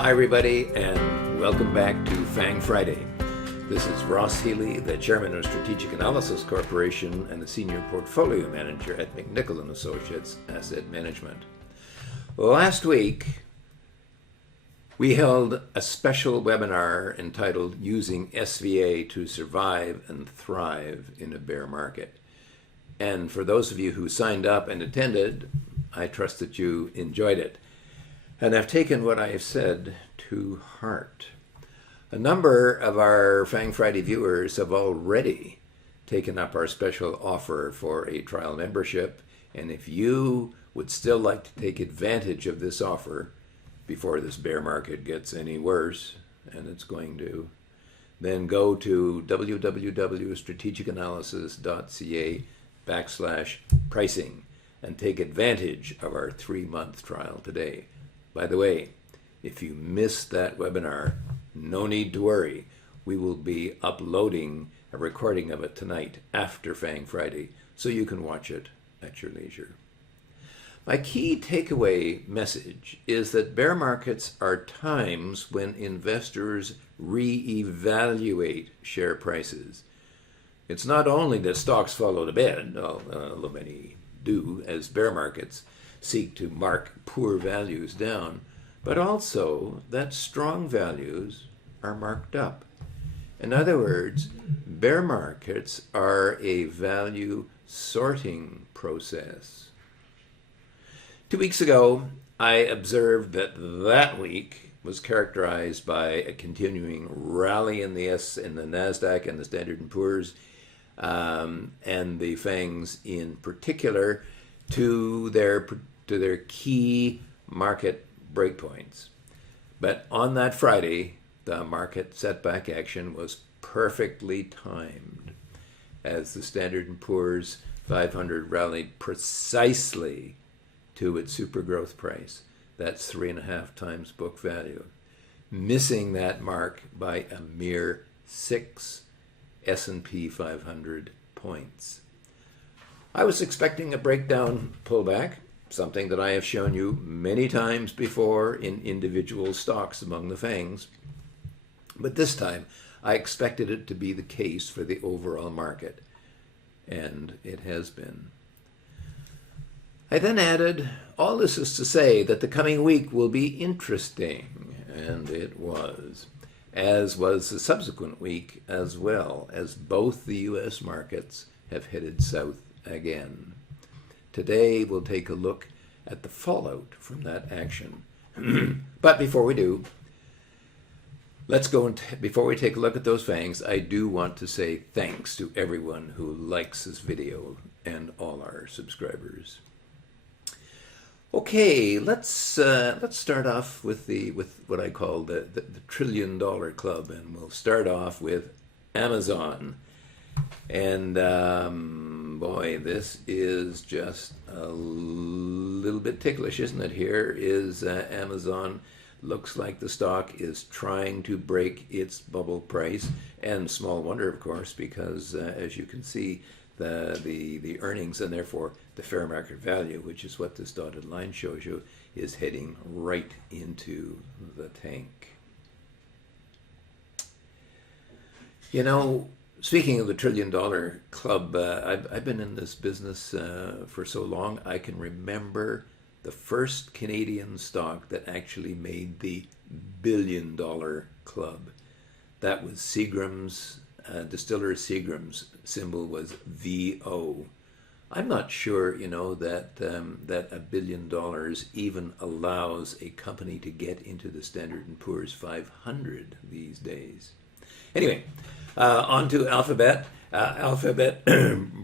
Hi everybody, and welcome back to FANG Friday. This is Ross Healy, the Chairman of Strategic Analysis Corporation and the Senior Portfolio Manager at McNichol & Associates Asset Management. Last week, we held a special webinar entitled Using SVA to Survive and Thrive in a Bear Market. And for those of you who signed up and attended, I trust that you enjoyed it. And I've taken what I have said to heart. A number of our FANG Friday viewers have already taken up our special offer for a trial membership. And if you would still like to take advantage of this offer before this bear market gets any worse, and it's going to, then go to www.strategicanalysis.ca/pricing and take advantage of our 3-month trial today. By the way, if you missed that webinar, no need to worry. We will be uploading a recording of it tonight after FANG Friday, so you can watch it at your leisure. My key takeaway message is that bear markets are times when investors reevaluate share prices. It's not only that stocks follow the bed, although many do, as bear markets seek to mark poor values down, but also that strong values are marked up. In other words, bear markets are a value sorting process. 2 weeks ago, I observed that week was characterized by a continuing rally in the NASDAQ and the Standard & Poor's, and the FANGs in particular, to their key market breakpoints. But on that Friday, the market setback action was perfectly timed, as the Standard & Poor's 500 rallied precisely to its super growth price. That's 3.5 times book value, missing that mark by a mere 6 S&P 500 points. I was expecting a breakdown pullback, something that I have shown you many times before in individual stocks among the FANGs. But this time, I expected it to be the case for the overall market, and it has been. I then added, all this is to say that the coming week will be interesting, and it was, as was the subsequent week as well, as both the U.S. markets have headed south again. Today we'll take a look at the fallout from that action. But before we do, before we take a look at those FANGs, I do want to say thanks to everyone who likes this video and all our subscribers. Okay, let's start off with what I call the $1 trillion club, and we'll start off with Amazon. And boy, this is just a little bit ticklish, isn't it? Here is Amazon. Looks like the stock is trying to break its bubble price, and small wonder, of course, because as you can see, the earnings and therefore the fair market value, which is what this dotted line shows you, is heading right into the tank. You know, speaking of the $1 trillion club, I've been in this business for so long, I can remember the first Canadian stock that actually made the $1 billion club. That was Seagram's, Distiller Seagram's symbol was VO. I'm not sure, you know, that $1 billion even allows a company to get into the Standard & Poor's 500 these days. Anyway, on to Alphabet. Alphabet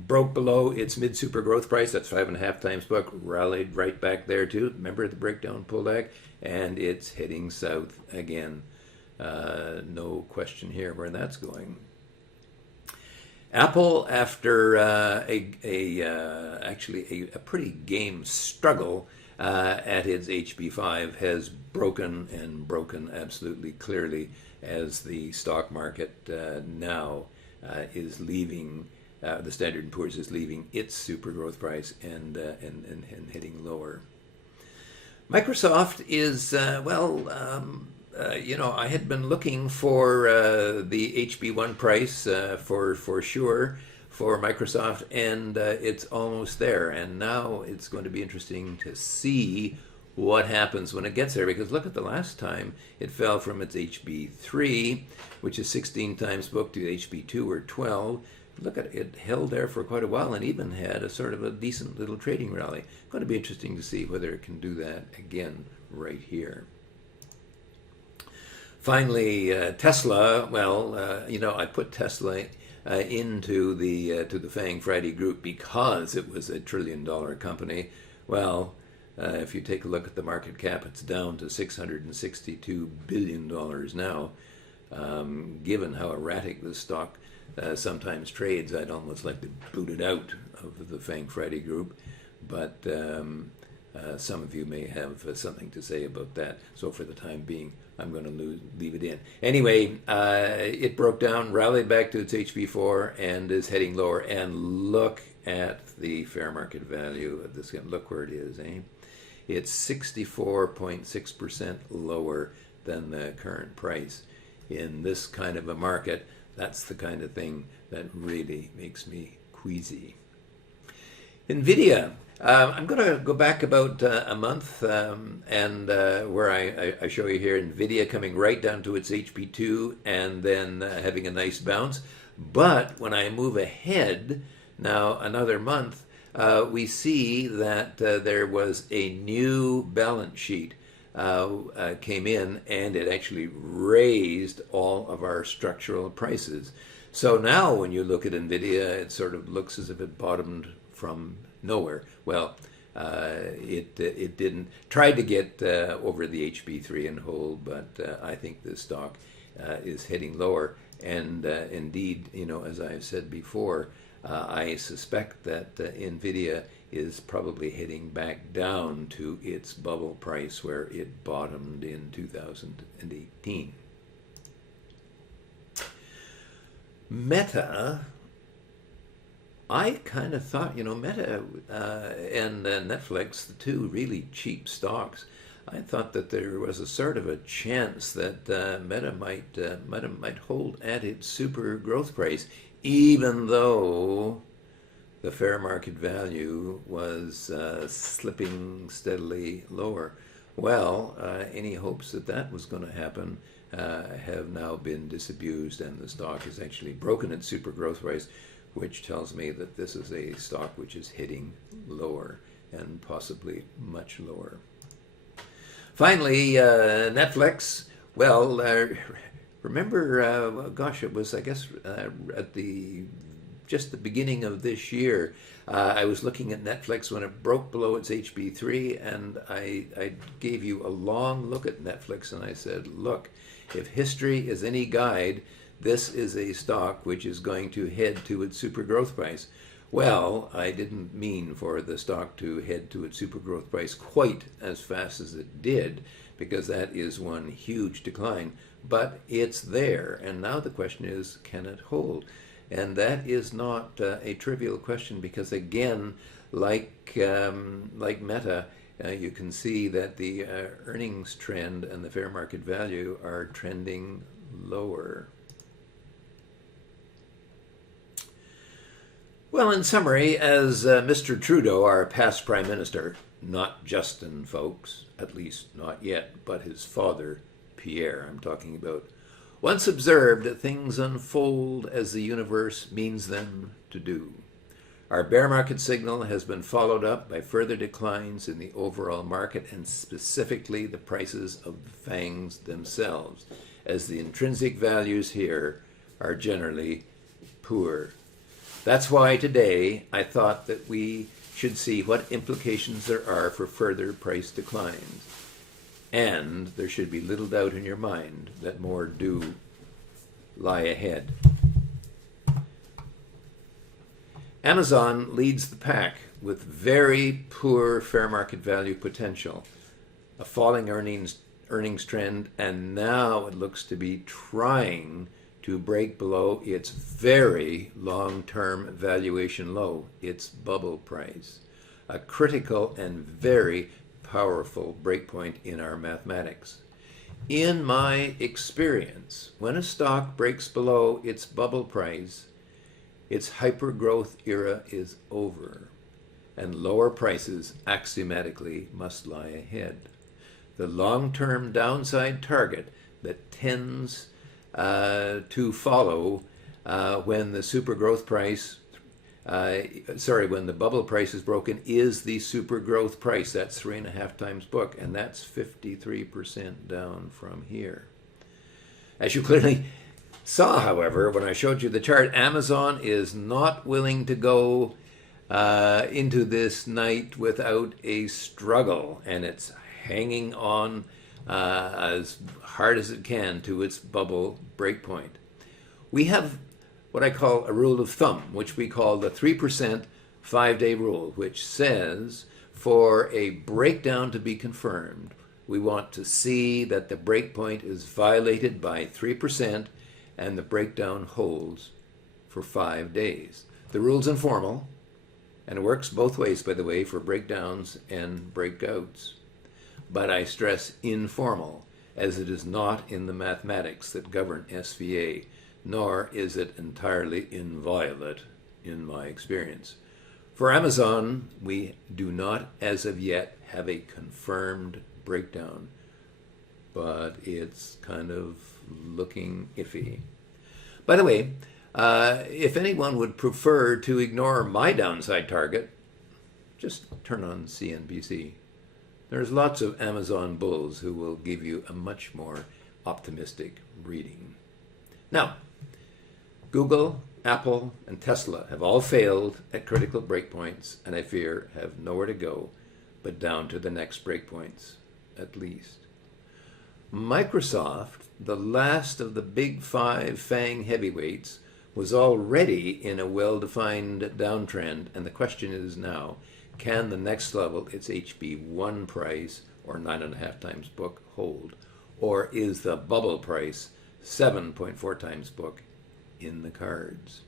broke below its mid-super growth price. That's 5.5 times book. Rallied right back there too. Remember the breakdown pullback? And it's heading south again. No question here where that's going. Apple, after actually a pretty game struggle at its HB5, has broken absolutely clearly, as the stock market now is leaving, the Standard & Poor's is leaving its super growth price and heading lower. Microsoft is, I had been looking for the HB1 price for sure for Microsoft, and it's almost there. And now it's going to be interesting to see what happens when it gets there, because look at the last time it fell from its HB3, which is 16 times booked, to HB2 or 12. Look at it, held there for quite a while and even had a sort of a decent little trading rally. Going to be interesting to see whether it can do that again right here. Finally, Tesla. Well, I put Tesla into the FANG Friday group because it was a $1 trillion company. Well, if you take a look at the market cap, it's down to $662 billion now. Given how erratic this stock sometimes trades, I'd almost like to boot it out of the FANG Friday group. But some of you may have something to say about that. So for the time being, I'm going to leave it in. Anyway, it broke down, rallied back to its HB4, and is heading lower. And look at the fair market value of this. Look where it is, eh? It's 64.6% lower than the current price. In this kind of a market, that's the kind of thing that really makes me queasy. NVIDIA. I'm going to go back about a month and where I show you here NVIDIA coming right down to its HP2 and then having a nice bounce. But when I move ahead now another month, we see that there was a new balance sheet came in, and it actually raised all of our structural prices. So now when you look at NVIDIA, it sort of looks as if it bottomed from nowhere. Well, it didn't. Tried to get over the HB3 and hold, but I think this stock is heading lower. And indeed, as I've said before, I suspect that NVIDIA is probably heading back down to its bubble price where it bottomed in 2018. Meta, I kind of thought, Meta and Netflix, the two really cheap stocks, I thought that there was a sort of a chance that Meta might hold at its super growth price, even though the fair market value was slipping steadily lower. Well, any hopes that that was going to happen have now been disabused, and the stock has actually broken its super growth price, which tells me that this is a stock which is heading lower and possibly much lower. Finally, Netflix. Well, remember, gosh, it was, I guess, at just the beginning of this year, I was looking at Netflix when it broke below its HB3, and I gave you a long look at Netflix, and I said, look, if history is any guide, this is a stock which is going to head to its super growth price. Well, I didn't mean for the stock to head to its super growth price quite as fast as it did, because that is one huge decline, but it's there. And now the question is, can it hold? And that is not a trivial question, because again, like Meta, you can see that the earnings trend and the fair market value are trending lower. Well, in summary, as Mr. Trudeau, our past Prime Minister, not Justin, folks, at least not yet, but his father, Pierre, I'm talking about, once observed, things unfold as the universe means them to do. Our bear market signal has been followed up by further declines in the overall market, and specifically the prices of the FANGs themselves, as the intrinsic values here are generally poor. That's why today I thought that we should see what implications there are for further price declines. And there should be little doubt in your mind that more do lie ahead. Amazon leads the pack with very poor fair market value potential, a falling earnings trend, and now it looks to be trying to break below its very long-term valuation low, its bubble price, a critical and very powerful breakpoint in our mathematics. In my experience, when a stock breaks below its bubble price, its hypergrowth era is over, and lower prices axiomatically must lie ahead. The long-term downside target that tends to follow when the supergrowth price when the bubble price is broken is the super growth price. That's 3.5 times book, and that's 53% down from here. As you clearly saw, however, when I showed you the chart, Amazon is not willing to go into this night without a struggle, and it's hanging on as hard as it can to its bubble breakpoint. We have what I call a rule of thumb, which we call the 3% 5-day rule, which says for a breakdown to be confirmed, we want to see that the breakpoint is violated by 3% and the breakdown holds for 5 days. The rule's informal, and it works both ways, by the way, for breakdowns and breakouts. But I stress informal, as it is not in the mathematics that govern SVA, nor is it entirely inviolate in my experience. For Amazon, we do not, as of yet, have a confirmed breakdown, but it's kind of looking iffy. By the way, if anyone would prefer to ignore my downside target, just turn on CNBC. There's lots of Amazon bulls who will give you a much more optimistic reading. Now, Google, Apple, and Tesla have all failed at critical breakpoints, and I fear have nowhere to go but down to the next breakpoints, at least. Microsoft, the last of the big 5 FANG heavyweights, was already in a well-defined downtrend, and the question is now, can the next level, its HB1 price, or 9.5 times book, hold? Or is the bubble price 7.4 times book in the cards?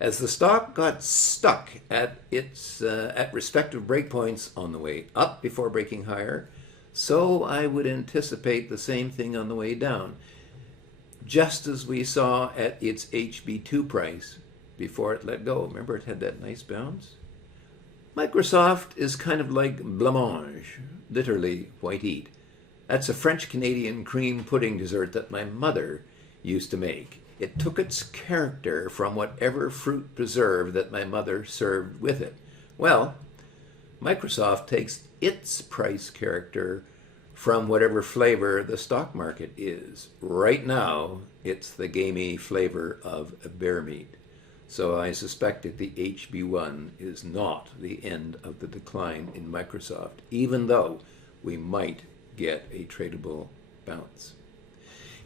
As the stock got stuck at its respective breakpoints on the way up before breaking higher, so I would anticipate the same thing on the way down, just as we saw at its HB2 price before it let go. Remember, it had that nice bounce? Microsoft is kind of like blancmange, literally white heat. That's a French-Canadian cream pudding dessert that my mother used to make. It took its character from whatever fruit preserve that my mother served with it. Well, Microsoft takes its price character from whatever flavor the stock market is. Right now, it's the gamey flavor of bear meat. So I suspect that the HB1 is not the end of the decline in Microsoft, even though we might get a tradable bounce.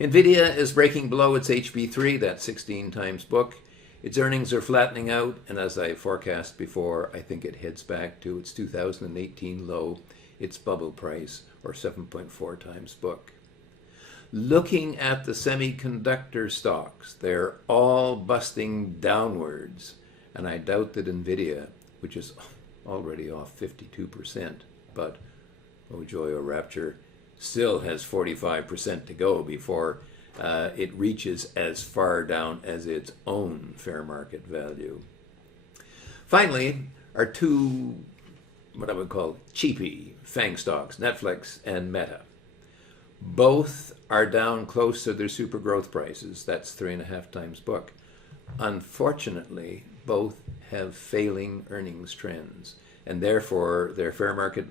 NVIDIA is breaking below its HB3, that 16 times book. Its earnings are flattening out, and as I forecast before, I think it heads back to its 2018 low, its bubble price, or 7.4 times book. Looking at the semiconductor stocks, they're all busting downwards, and I doubt that NVIDIA, which is already off 52%, but oh joy, oh rapture, still has 45% to go before it reaches as far down as its own fair market value. Finally, are two, what I would call cheapy FANG stocks, Netflix and Meta. Both are down close to their super growth prices. That's 3.5 times book. Unfortunately, both have failing earnings trends, and therefore their fair market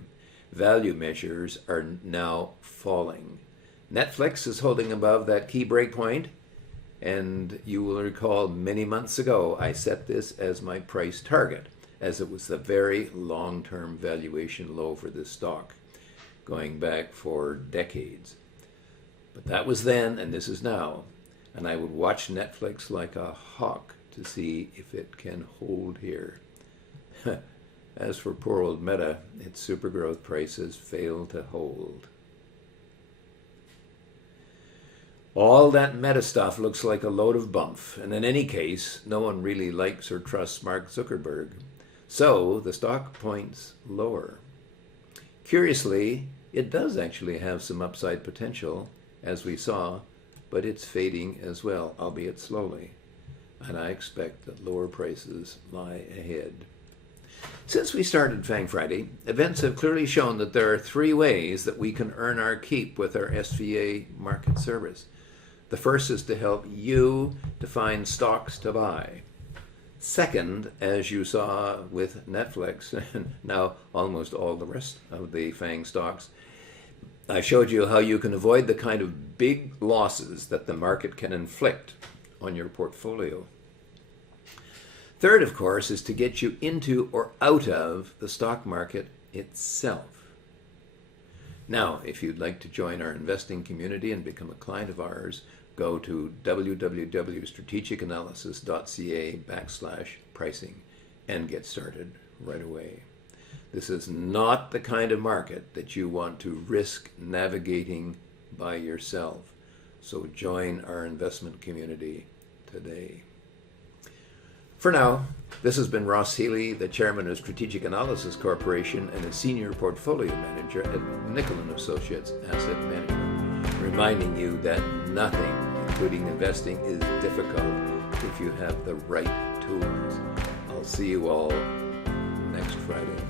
value measures are now falling. Netflix is holding above that key breakpoint, and you will recall many months ago I set this as my price target, as it was the very long-term valuation low for this stock, going back for decades. But that was then, and this is now, and I would watch Netflix like a hawk to see if it can hold here. As for poor old Meta, its super growth prices fail to hold. All that Meta stuff looks like a load of bumf, and in any case, no one really likes or trusts Mark Zuckerberg. So the stock points lower. Curiously, It does actually have some upside potential, as we saw, but it's fading as well, albeit slowly. And I expect that lower prices lie ahead. Since we started FANG Friday, events have clearly shown that there are three ways that we can earn our keep with our SVA market service. The first is to help you to find stocks to buy. Second, as you saw with Netflix, and now almost all the rest of the FANG stocks, I showed you how you can avoid the kind of big losses that the market can inflict on your portfolio. Third, of course, is to get you into or out of the stock market itself. Now, if you'd like to join our investing community and become a client of ours, go to www.strategicanalysis.ca/pricing and get started right away. This is not the kind of market that you want to risk navigating by yourself. So join our investment community today. For now, this has been Ross Healy, the chairman of Strategic Analysis Corporation and a senior portfolio manager at Nicol & Associates Asset Management, reminding you that nothing, including investing, is difficult if you have the right tools. I'll see you all next Friday.